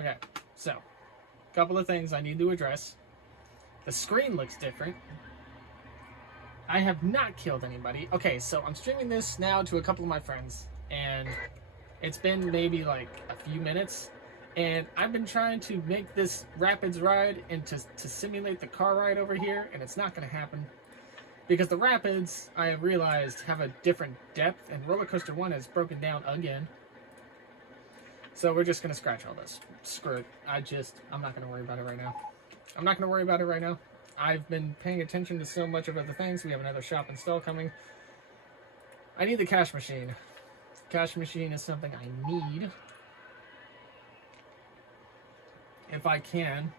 Okay, so, a couple of things I need to address. The screen looks different. I have not killed anybody. Okay, so I'm streaming this now to a couple of my friends, and it's been maybe like a few minutes, and I've been trying to make this rapids ride and to simulate the car ride over here, and it's not going to happen. Because the rapids, I have realized, have a different depth, and Roller Coaster 1 is broken down again. So we're just going to scratch all this. Screw it. I'm not going to worry about it right now. I'm not going to worry about it right now. I've been paying attention to so much of other things. We have another shop install coming. I need the cash machine. Cash machine is something I need. If I can.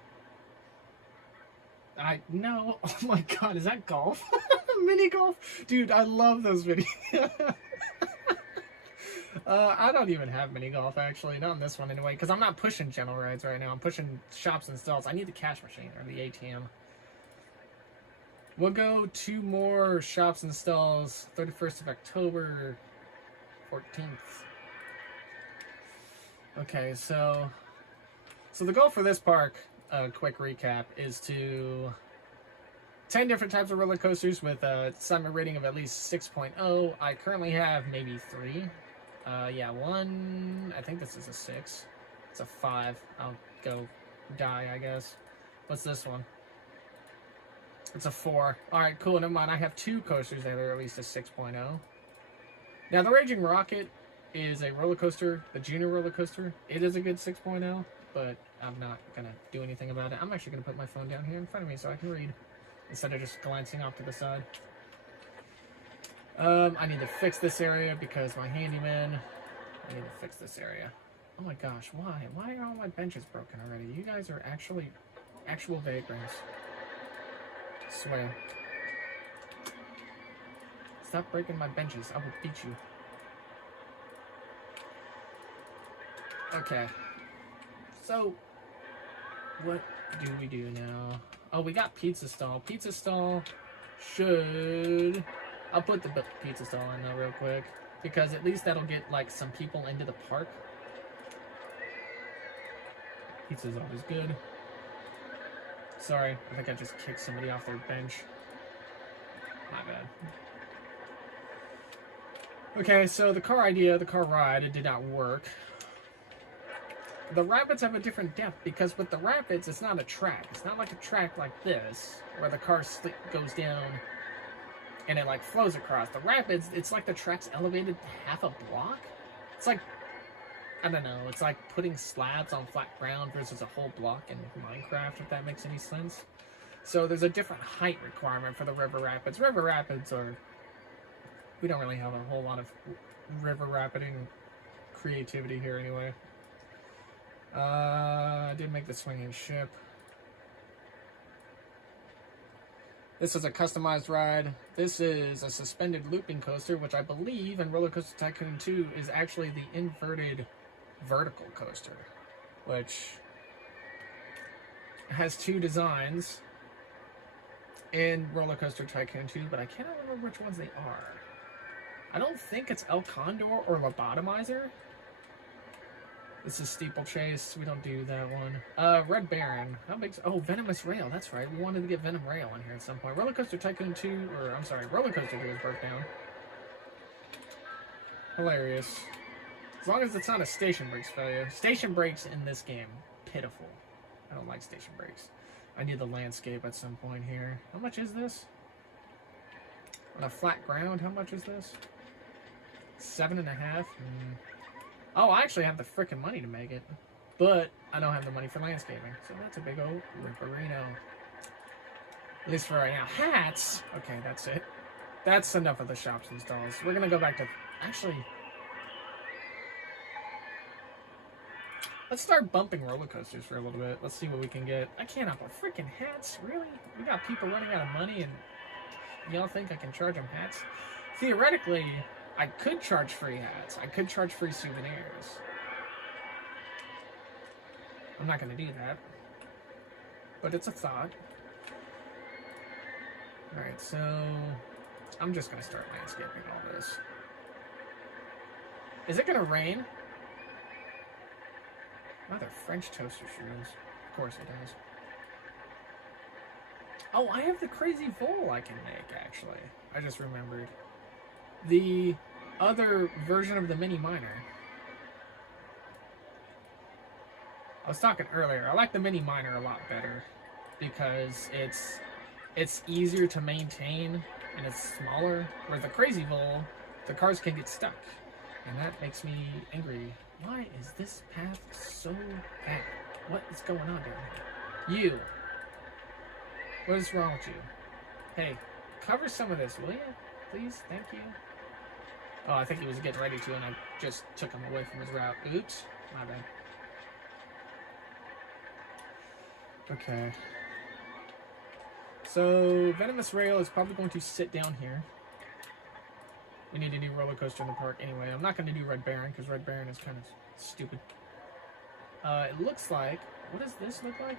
No. Oh my god, is that golf? Mini golf? Dude, I love those videos. I don't even have mini golf, actually. Not in this one, anyway. Because I'm not pushing general rides right now. I'm pushing shops and stalls. I need the cash machine, or the ATM. We'll go 2 more shops and stalls. 31st of October. 14th. Okay, so the goal for this park, quick recap, is to 10 different types of roller coasters with a summit rating of at least 6.0. I currently have maybe 3. Yeah, 1, I think this is a 6. It's a 5. I'll go die, I guess. What's this one? It's a 4. Alright, cool, never mind. I have 2 coasters that are at least a 6.0. Now, the Raging Rocket is a roller coaster, the junior roller coaster. It is a good 6.0, but I'm not going to do anything about it. I'm actually going to put my phone down here in front of me so I can read, instead of just glancing off to the side. I need to fix this area because my handyman... I need to fix this area. Oh my gosh, why? Why are all my benches broken already? You guys are actual vagrants. I swear. Stop breaking my benches. I will beat you. Okay. So, what do we do now? Oh, we got pizza stall. Pizza stall should... I'll put the pizza stall in now real quick, because at least that'll get, like, some people into the park. Pizza's always good. Sorry, I think I just kicked somebody off their bench. My bad. Okay, so the car ride, it did not work. The rapids have a different depth, because with the rapids, it's not a track. It's not like a track like this, where the car goes down and it like flows across. The rapids, it's like the track's elevated half a block. It's like, I don't know, it's like putting slabs on flat ground versus a whole block in Minecraft, if that makes any sense. So there's a different height requirement for the river rapids. River rapids are... We don't really have a whole lot of river rapiding creativity here anyway. I did make the swinging ship. This is a customized ride. This is a suspended looping coaster, which I believe in Roller Coaster Tycoon 2 is actually the inverted vertical coaster, which has 2 designs in Roller Coaster Tycoon 2, but I cannot remember which ones they are. I don't think it's El Condor or Lobotomizer. This is Steeplechase. We don't do that one. Red Baron. How big's... Oh, Venomous Rail. That's right. We wanted to get Venom Rail in here at some point. Roller Coaster Tycoon 2... Or, I'm sorry, Roller Coaster 2 is broke down. Hilarious. As long as it's not a station brakes failure. Station brakes in this game. Pitiful. I don't like station brakes. I need the landscape at some point here. How much is this? On a flat ground, how much is this? 7.5? Oh, I actually have the frickin' money to make it. But I don't have the money for landscaping. So that's a big old ripperino. At least for right now. Hats! Okay, that's it. That's enough of the shops and stalls. We're gonna go back to... Actually... Let's start bumping roller coasters for a little bit. Let's see what we can get. I can't have a frickin' hats? Really? We got people running out of money and... Y'all think I can charge them hats? Theoretically... I could charge free hats. I could charge free souvenirs. I'm not going to do that. But it's a thought. Alright, so... I'm just going to start landscaping all this. Is it going to rain? Oh, they're French toaster strudels. Of course it does. Oh, I have the crazy vole I can make, actually. I just remembered. The other version of the mini miner. I was talking earlier, I like the mini miner a lot better because it's easier to maintain and it's smaller. Whereas the crazy vole, the cars can get stuck. And that makes me angry. Why is this path so bad? What is going on down here? You. What is wrong with you? Hey, cover some of this, will you? Please, thank you. Oh, I think he was getting ready to, and I just took him away from his route. Oops, my bad. Okay. So, Venomous Rail is probably going to sit down here. We need to do Roller Coaster in the Park anyway. I'm not going to do Red Baron, because Red Baron is kind of stupid. It looks like... What does this look like?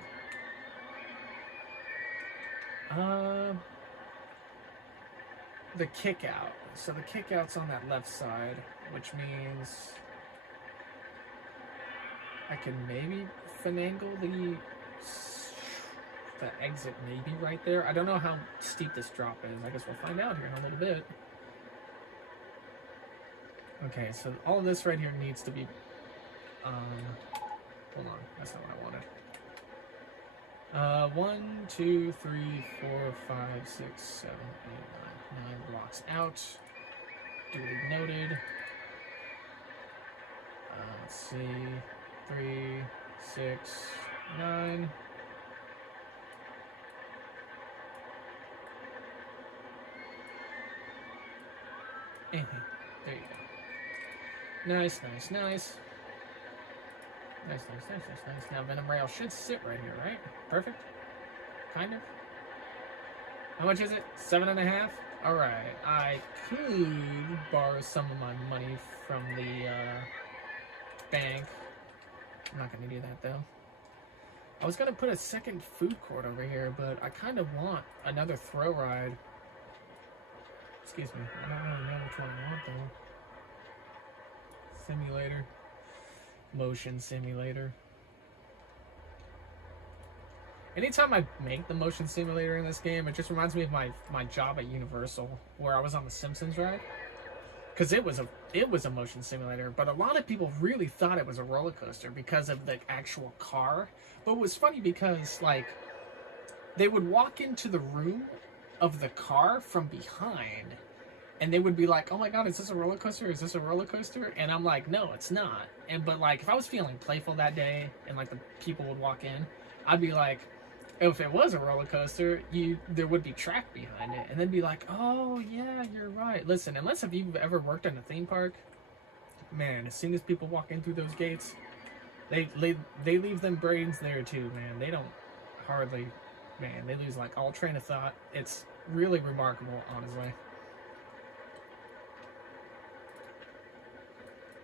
The kick out. So the kick out's on that left side, which means I can maybe finagle the exit maybe right there. I don't know how steep this drop is. I guess we'll find out here in a little bit. Okay, so all of this right here needs to be hold on, that's not what I wanted. 1, 2, 3, 4, 5, 6, 7, 8, 9. 9 blocks out. Duly noted. Let's see. 3, 6, 9. There you go. Nice, nice, nice. Nice, nice, nice, nice, nice. Now Venom Rail should sit right here, right? Perfect? Kind of? How much is it? 7.5? Alright. I could borrow some of my money from the bank. I'm not going to do that, though. I was going to put a second food court over here, but I kind of want another throw ride. Excuse me. I don't really know which one I want, though. Simulator. Motion simulator. Anytime I make the motion simulator in this game, it just reminds me of my job at Universal, where I was on the Simpsons ride. Because it was a motion simulator, but a lot of people really thought it was a roller coaster because of the actual car. But it was funny because, like, they would walk into the room of the car from behind, and they would be like, oh my god, is this a roller coaster? Is this a roller coaster? And I'm like, no, it's not. But like, if I was feeling playful that day, and like the people would walk in, I'd be like, if it was a roller coaster, there would be track behind it, and then be like, oh yeah, you're right. Listen, unless if you've ever worked in a theme park, man, as soon as people walk in through those gates, they leave them brains there too, man. They don't hardly, man, they lose like all train of thought. It's really remarkable, honestly.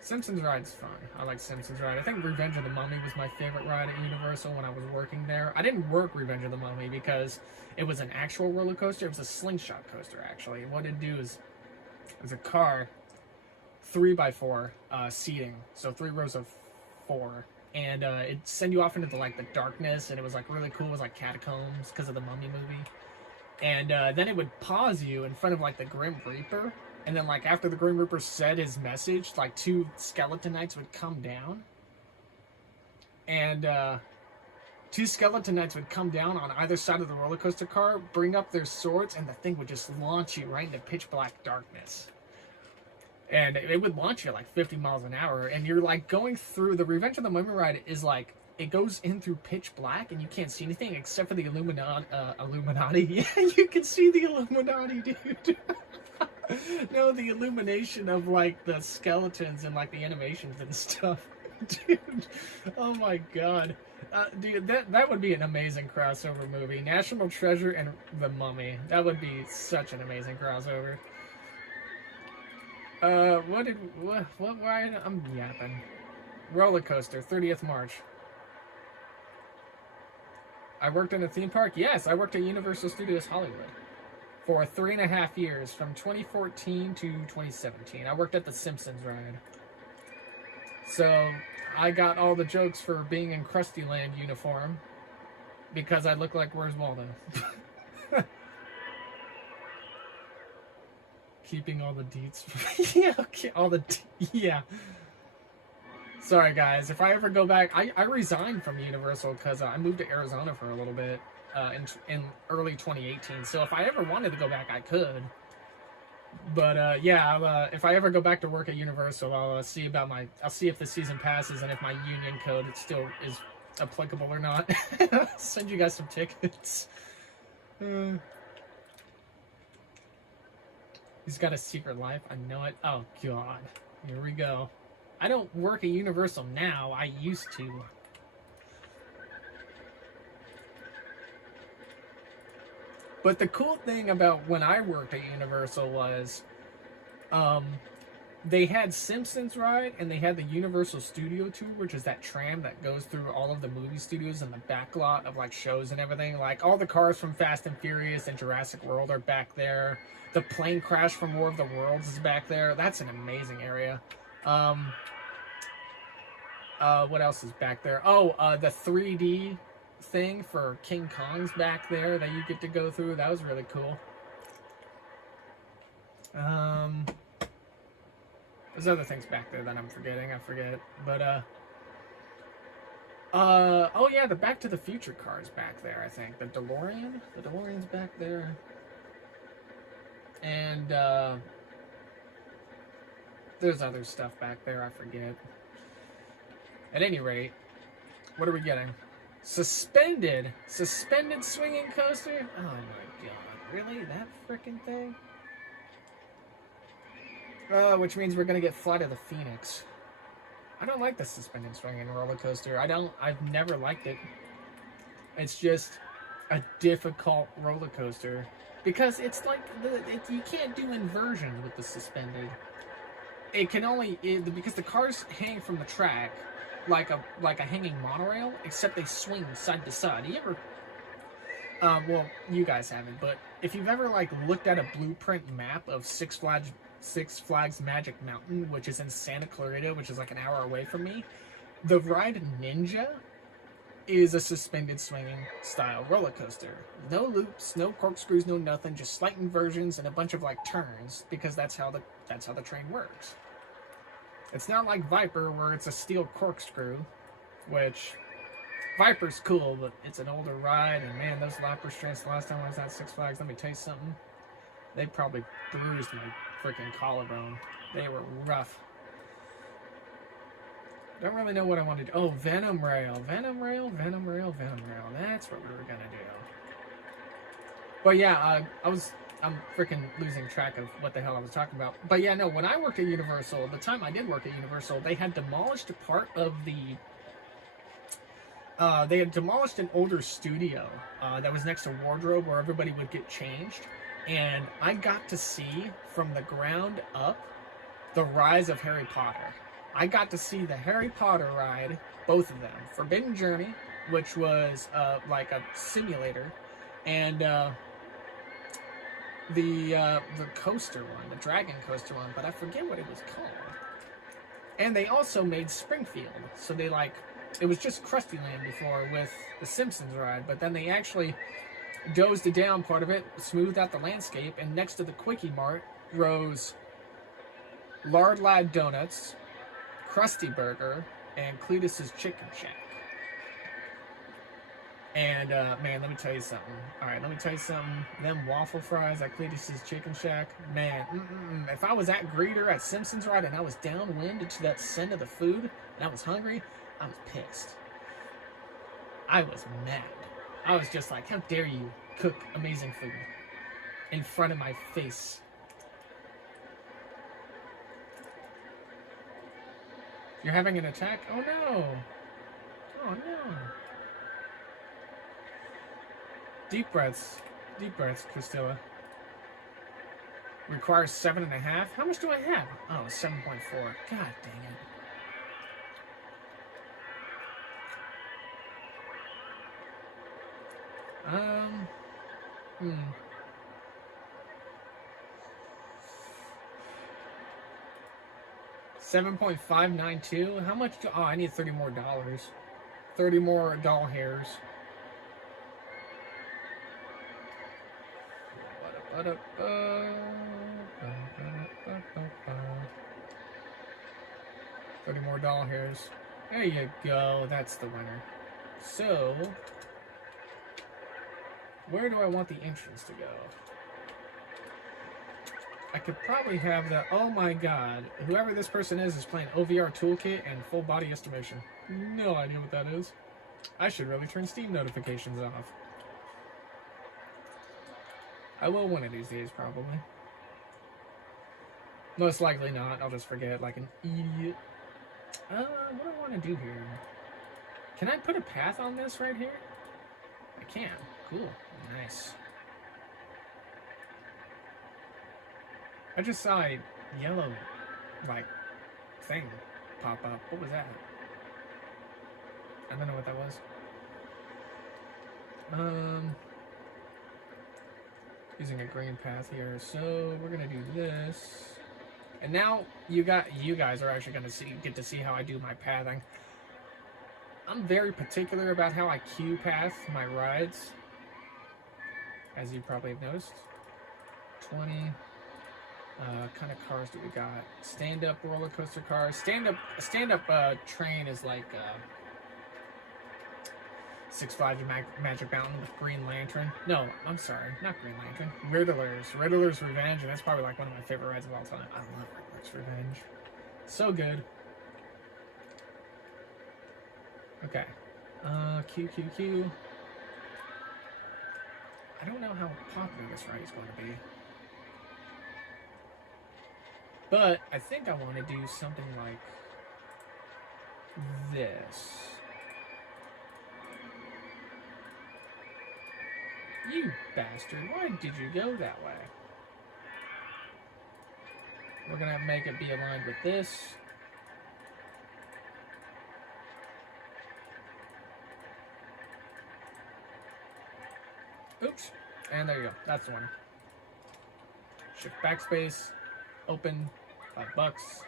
Simpsons ride's fun. I like Simpsons ride. I think Revenge of the Mummy was my favorite ride at Universal when I was working there. I didn't work Revenge of the Mummy because it was an actual roller coaster. It was a slingshot coaster, actually. And what it'd do is, it was a car, 3x4 seating, so 3 rows of 4, and it'd send you off into the darkness, and it was like really cool. It was like catacombs because of the Mummy movie, and then it would pause you in front of like the Grim Reaper. And then, like, after the Grim Reaper said his message, like, 2 skeleton knights would come down. And, 2 skeleton knights would come down on either side of the roller coaster car, bring up their swords, and the thing would just launch you right into pitch black darkness. And it would launch you at, like, 50 miles an hour. And you're, like, going through... The Revenge of the Mummy ride is, like... It goes in through pitch black, and you can't see anything except for the Illuminati. Yeah, you can see the Illuminati, dude. No, the illumination of, like, the skeletons and, like, the animations and stuff. Dude, oh my god. Dude, that would be an amazing crossover movie. National Treasure and The Mummy. That would be such an amazing crossover. What ride? I'm yapping. Roller Coaster, 30th March. I worked in a theme park? Yes, I worked at Universal Studios Hollywood for 3.5 years, from 2014 to 2017. I worked at the Simpsons ride. So, I got all the jokes for being in Krusty Land uniform because I look like Where's Waldo. Keeping all the deets. Yeah, okay, yeah. Sorry, guys. If I ever go back, I resigned from Universal because I moved to Arizona for a little bit in early 2018. So if I ever wanted to go back, I could. But yeah, if I ever go back to work at Universal, I'll see about I'll see if the season passes and if my union code still is applicable or not. Send you guys some tickets. He's got a secret life. I know it. Oh God, here we go. I don't work at Universal now. I used to. But the cool thing about when I worked at Universal was they had Simpsons Ride and they had the Universal Studio Tour, which is that tram that goes through all of the movie studios and the back lot of like shows and everything. Like all the cars from Fast and Furious and Jurassic World are back there. The plane crash from War of the Worlds is back there. That's an amazing area. What else is back there? Oh, the 3D thing for King Kong's back there that you get to go through. That was really cool. There's other things back there that I'm forgetting. I forget. But, oh yeah, the Back to the Future cars back there, I think. The DeLorean? The DeLorean's back there. And, there's other stuff back there, I forget. At any rate, what are we getting? Suspended swinging coaster? Oh my God, really? That freaking thing? Which means we're gonna get Flight of the Phoenix. I don't like the suspended swinging roller coaster. I've never liked it. It's just a difficult roller coaster because it's like you can't do inversions with the suspended. It can only because the cars hang from the track like a hanging monorail, except they swing side to side. You ever? Well, you guys haven't, but if you've ever like looked at a blueprint map of Six Flags Magic Mountain, which is in Santa Clarita, which is like an hour away from me, the ride Ninja is a suspended swinging style roller coaster. No loops, no corkscrews, no nothing, just slight inversions and a bunch of like turns because that's how the train works. It's not like Viper where it's a steel corkscrew, which Viper's cool, but it's an older ride, and man, those lap restraints the last time I was at Six Flags, let me tell you something, they probably bruised my freaking collarbone. They were rough. Don't really know what I want to do. Oh, Venom Rail. That's what we were gonna do. But yeah, I'm freaking losing track of what the hell I was talking about. But yeah, no, when I worked at Universal, the time I did work at Universal, they had demolished a part of the... they had demolished an older studio that was next to Wardrobe where everybody would get changed. And I got to see, from the ground up, the rise of Harry Potter. I got to see the Harry Potter ride, both of them. Forbidden Journey, which was like a simulator, and the coaster one, the Dragon Coaster one, but I forget what it was called. And they also made Springfield, so they like, it was just Krusty Land before with the Simpsons ride, but then they actually dozed it down part of it, smoothed out the landscape, and next to the Quickie Mart rose Lard Lad Donuts, Krusty Burger, and Cletus's Chicken Shack. And, man, let me tell you something. Alright, let me tell you something. Them waffle fries at Cletus's Chicken Shack, man, if I was at Greeter at Simpsons Ride and I was downwind to that scent of the food, and I was hungry, I was pissed. I was mad. I was just like, how dare you cook amazing food in front of my face? You're having an attack? Oh no! Oh no! Deep breaths, Christilla. Requires 7.5. How much do I have? Oh, 7.4. God dang it. 7.592. How much do... Oh, I need $30 more. 30 more doll hairs. $30 more doll hairs. There you go. That's the winner. So, where do I want the entrance to go? I could probably have the... Oh my god. Whoever this person is playing OVR Toolkit and Full Body Estimation. No idea what that is. I should really turn Steam notifications off. I will one of these days, probably. Most likely not. I'll just forget like an idiot. What do I want to do here? Can I put a path on this right here? I can. Cool. Nice. I just saw a yellow, like, thing pop up. What was that? I don't know what that was. Using a green path here. So we're gonna do this. And now you guys are actually gonna get to see how I do my pathing. I'm very particular about how I queue path my rides, as you probably have noticed. 20. Kind of cars do we got? Stand-up roller coaster cars. Stand-up train is like Six Flags Magic Mountain with Green Lantern. No, I'm sorry, not Green Lantern. Riddler's Revenge, and that's probably like one of my favorite rides of all time. I love Riddler's Revenge. So good. Okay. Q. I don't know how popular this ride is going to be. But I think I want to do something like this. You bastard, why did you go that way? We're going to make it be aligned with this. Oops. And there you go. That's the one. Shift backspace. Open. $5.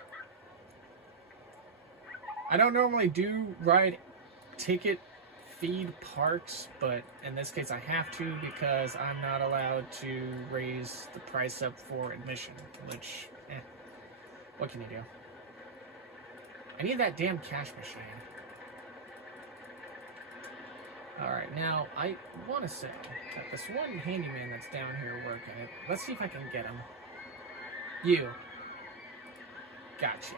I don't normally do ride ticket feed parks, but in this case I have to because I'm not allowed to raise the price up for admission, which, what can you do? I need that damn cash machine. Alright, now I want to say that this one handyman that's down here working it, let's see if I can get him. You. Gotcha.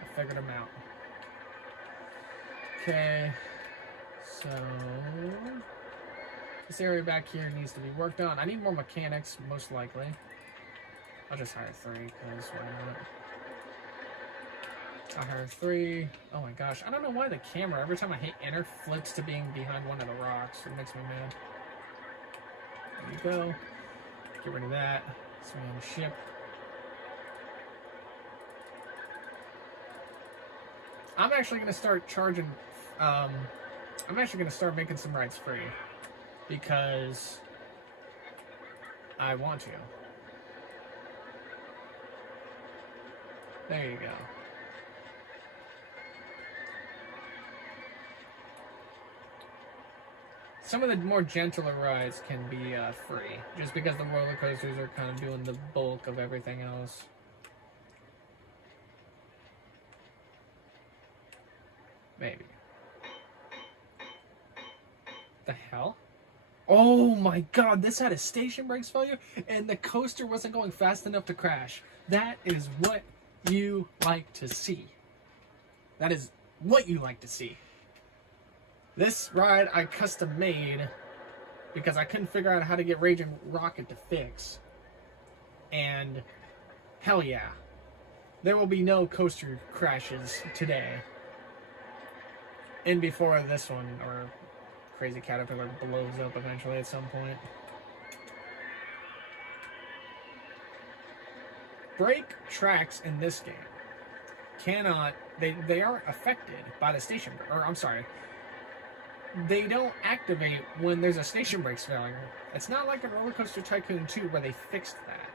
I figured him out. Okay, so this area back here needs to be worked on. I need more mechanics, most likely. I'll just hire 3, because why not? I'll hire 3. Oh my gosh, I don't know why the camera, every time I hit enter, flips to being behind one of the rocks. It makes me mad. There you go. Get rid of that. Swing on the ship. I'm actually going to start charging, I'm actually going to start making some rides free, because I want to. There you go. Some of the more gentler rides can be free, just because the roller coasters are kind of doing the bulk of everything else. Maybe. The hell? Oh my god, this had a station brakes failure and the coaster wasn't going fast enough to crash. That is what you like to see. That is what you like to see. This ride I custom made because I couldn't figure out how to get Raging Rocket to fix. And hell yeah. There will be no coaster crashes today. And before this one, or Crazy Caterpillar blows up eventually at some point. Brake tracks in this game cannot, they aren't affected by the station brake, or I'm sorry, they don't activate when there's a station brakes failure. It's not like in Roller Coaster Tycoon 2 where they fixed that.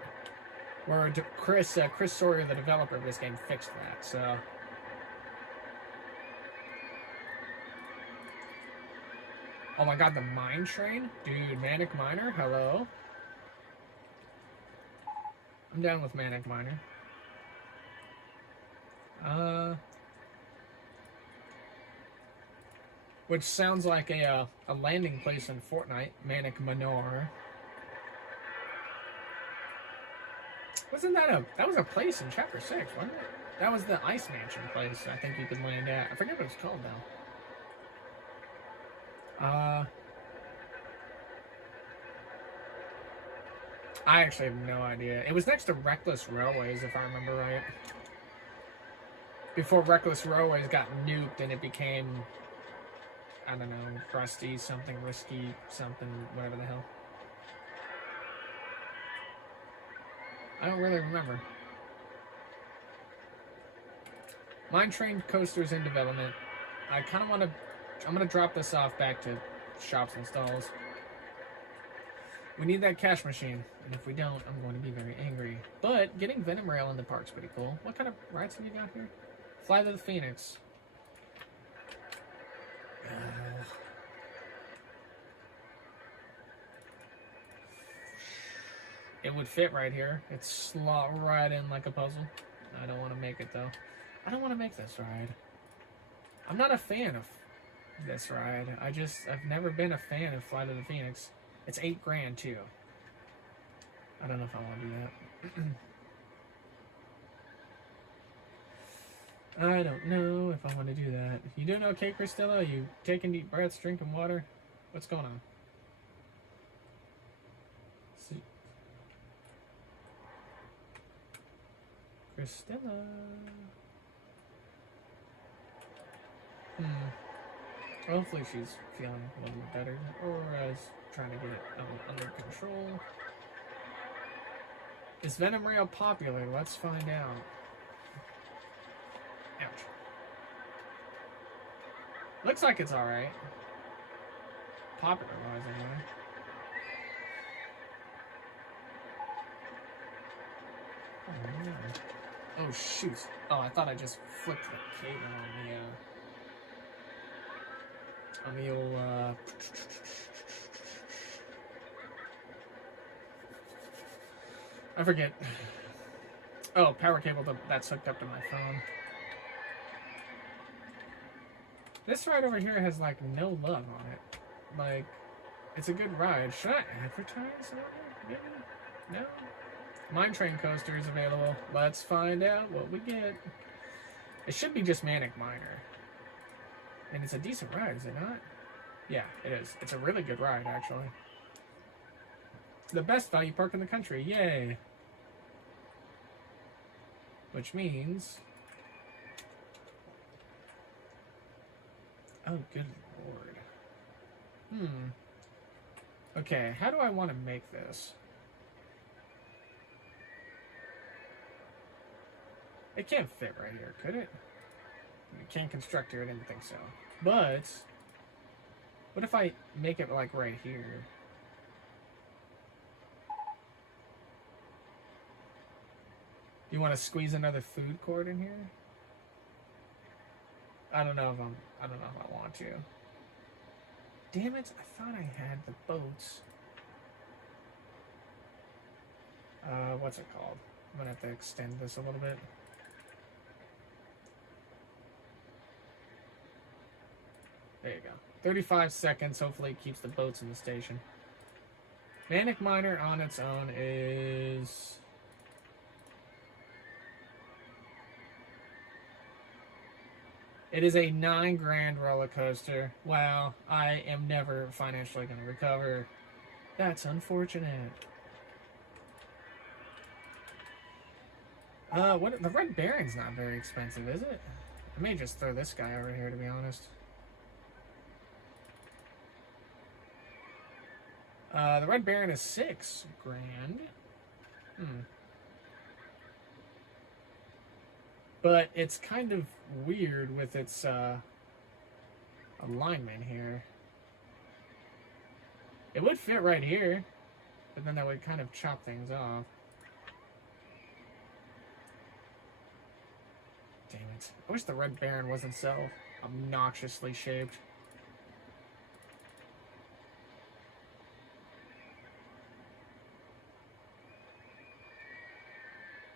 Or Chris Sawyer, the developer of this game, fixed that. So. Oh my god, the mine train? Dude, Manic Miner, hello? I'm down with Manic Miner. Which sounds like a landing place in Fortnite, Manic Manor. Wasn't that was a place in Chapter 6, wasn't it? That was the Ice Mansion place I think you could land at. I forget what it's called now. I actually have no idea. It was next to Reckless Railways, if I remember right. Before Reckless Railways got nuked and it became, I don't know, Rusty, something, Risky, something, whatever the hell. I don't really remember. Mine Train Coaster's in development. I kind of want to... I'm going to drop this off back to shops and stalls. We need that cash machine, and if we don't, I'm going to be very angry. But getting Venom Rail in the park's pretty cool. What kind of rides have you got here? Fly to the Phoenix. It would fit right here. It's slot right in like a puzzle. I don't want to make it though. I don't want to make this ride. I'm not a fan of this ride. I've never been a fan of Fly to the Phoenix. It's $8,000 too. I don't know if I want to do that. I don't know if I want to do that. You doing okay, Christella? You taking deep breaths, drinking water? What's going on? Christella. Hopefully she's feeling a little better, or is trying to get it under control. Is Venom Rail popular? Let's find out. Ouch. Looks like it's alright. Popular-wise, anyway. Oh, no. Oh, shoot. Oh, I thought I just flipped the cable on the old, I forget. Oh, power cable that's hooked up to my phone. This ride over here has, like, no love on it. Like, it's a good ride. Should I advertise on it? Maybe? No? Mine Train Coaster is available. Let's find out what we get. It should be just Manic Miner. And it's a decent ride, is it not? Yeah, it is. It's a really good ride, actually. The best value park in the country. Yay! Which means... Oh, good lord. Okay, how do I want to make this? It can't fit right here, could it? You can't construct here, I didn't think so. But, what if I make it like right here? Do you want to squeeze another food court in here? I don't know if I want to. Damn it, I thought I had the boats. What's it called? I'm gonna have to extend this a little bit. There you go. 35 seconds. Hopefully it keeps the boats in the station. Manic Miner on its own is... It is a $9,000 roller coaster. Wow, I am never financially going to recover. That's unfortunate. The Red Baron's not very expensive, is it? I may just throw this guy over here, to be honest. The Red Baron is $6,000. But it's kind of weird with its alignment here. It would fit right here, but then that would kind of chop things off. shaped. I wish the Red Baron wasn't so obnoxiously shaped.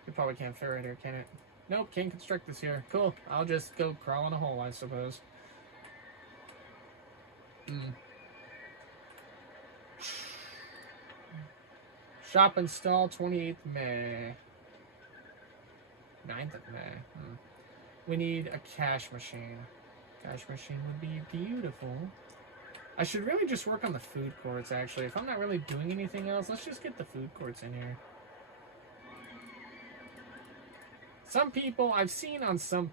You probably can't fit right here, can it? Nope, can't construct this here. Cool. I'll just go crawl in a hole, I suppose. Shop install 28th May. 9th of May. We need a cash machine. Cash machine would be beautiful. I should really just work on the food courts, actually. If I'm not really doing anything else, let's just get the food courts in here. Some people, I've seen on some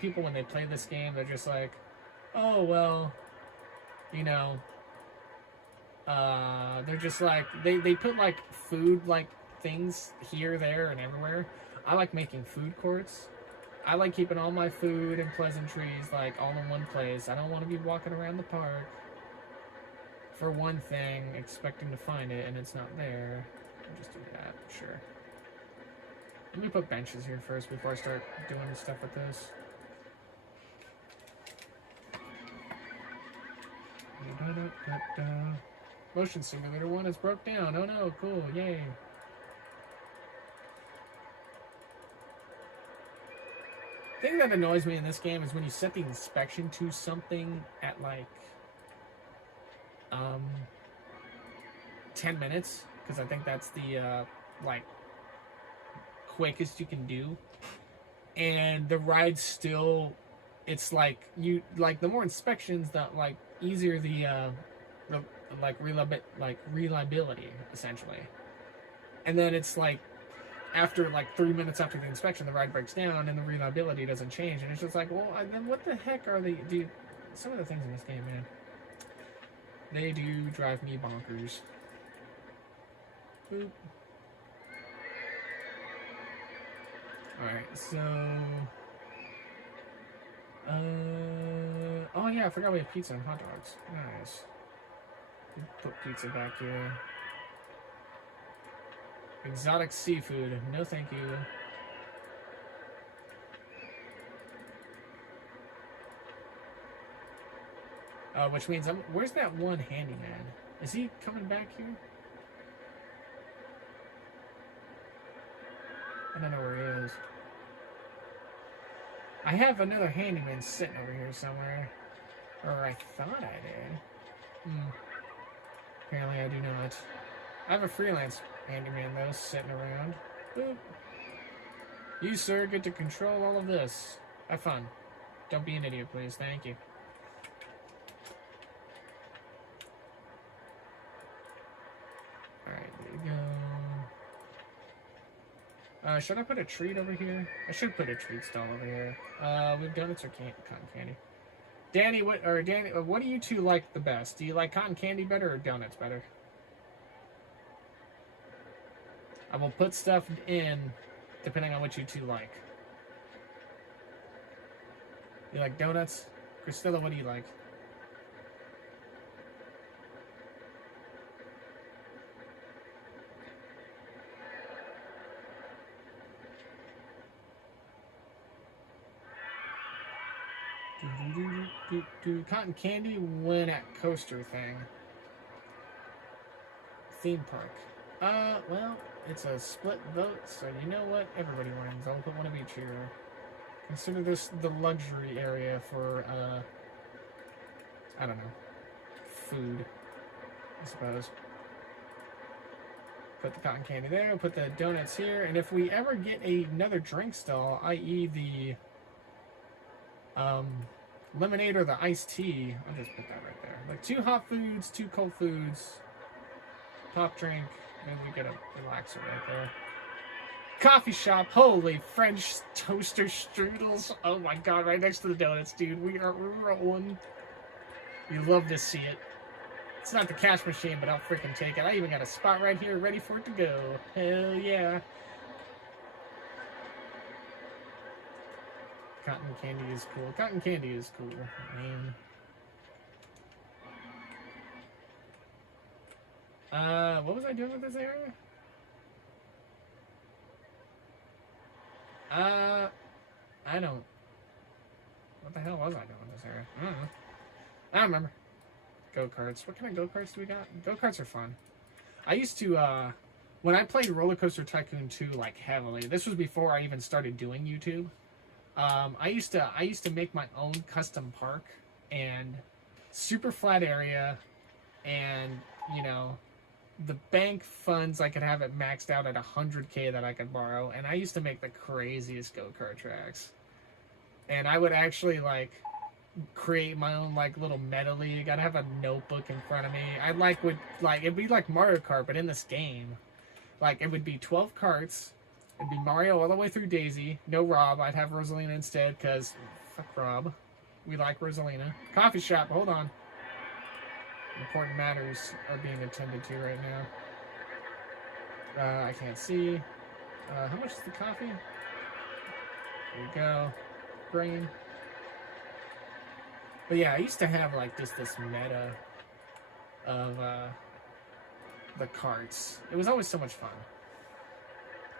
people when they play this game, they're just like, oh, well, you know, they're just like, they put, like, food, like, things here, there, and everywhere. I like making food courts. I like keeping all my food and pleasantries, like, all in one place. I don't want to be walking around the park for one thing, expecting to find it, and it's not there. I'll just do that, sure. Let me put benches here first before I start doing stuff with this. Motion Simulator 1 is broke down. Oh no, cool, yay. The thing that annoys me in this game is when you set the inspection to something at like 10 minutes, because I think that's the like quickest you can do, and the ride still, it's like you like the more inspections, the like easier the reliability essentially, and then it's like after like 3 minutes after the inspection the ride breaks down and the reliability doesn't change, and it's just like, well, then what the heck are they, dude? Some of the things in this game, man, they do drive me bonkers. Boop. Alright, so... oh yeah, I forgot we have pizza and hot dogs. Nice. Put pizza back here. Exotic seafood. No thank you. Which means where's that one handyman? Is he coming back here? I don't know where he is. I have another handyman sitting over here somewhere. Or I thought I did. Apparently I do not. I have a freelance handyman though sitting around. Boop. You, sir, get to control all of this. Have fun. Don't be an idiot, please. Thank you. Alright, there you go. Should I put a treat over here? I should put a treat stall over here. With donuts or cotton candy? Danny, what do you two like the best? Do you like cotton candy better or donuts better? I will put stuff in depending on what you two like. You like donuts? Christella, what do you like? Cotton candy win at coaster thing. Theme park. Well, it's a split vote, so you know what? Everybody wins. I'll put one of each here. Consider this the luxury area for, I don't know, food, I suppose. Put the cotton candy there, put the donuts here, and if we ever get another drink stall, i.e. the, lemonade or the iced tea, I'll just put that right there. Like 2 hot foods, 2 cold foods, pop drink, and we get a relaxer right there. Coffee shop, holy French toaster strudels. Oh my god, right next to the donuts, dude. We're rolling. You love to see it. It's not the cash machine, but I'll freaking take it. I even got a spot right here ready for it to go. Hell yeah. Cotton candy is cool. Cotton candy is cool. I mean, what was I doing with this area? I don't What the hell was I doing in this area? I don't know. I don't remember. Go-karts. What kind of go-karts do we got? Go-karts are fun. I used to, when I played Roller Coaster Tycoon 2, like, heavily, this was before I even started doing YouTube, I used to make my own custom park, and super flat area, and, you know, the bank funds, I could have it maxed out at 100K that I could borrow, and I used to make the craziest go-kart tracks. And I would actually, like, create my own, like, little meta league. I'd have a notebook in front of me. It'd be like Mario Kart, but in this game. Like, it would be 12 carts. It'd be Mario all the way through Daisy. No Rob. I'd have Rosalina instead, because fuck Rob. We like Rosalina. Coffee shop, hold on. Important matters are being attended to right now. I can't see. How much is the coffee? There we go. Green. But yeah, I used to have like just this meta of the carts. It was always so much fun.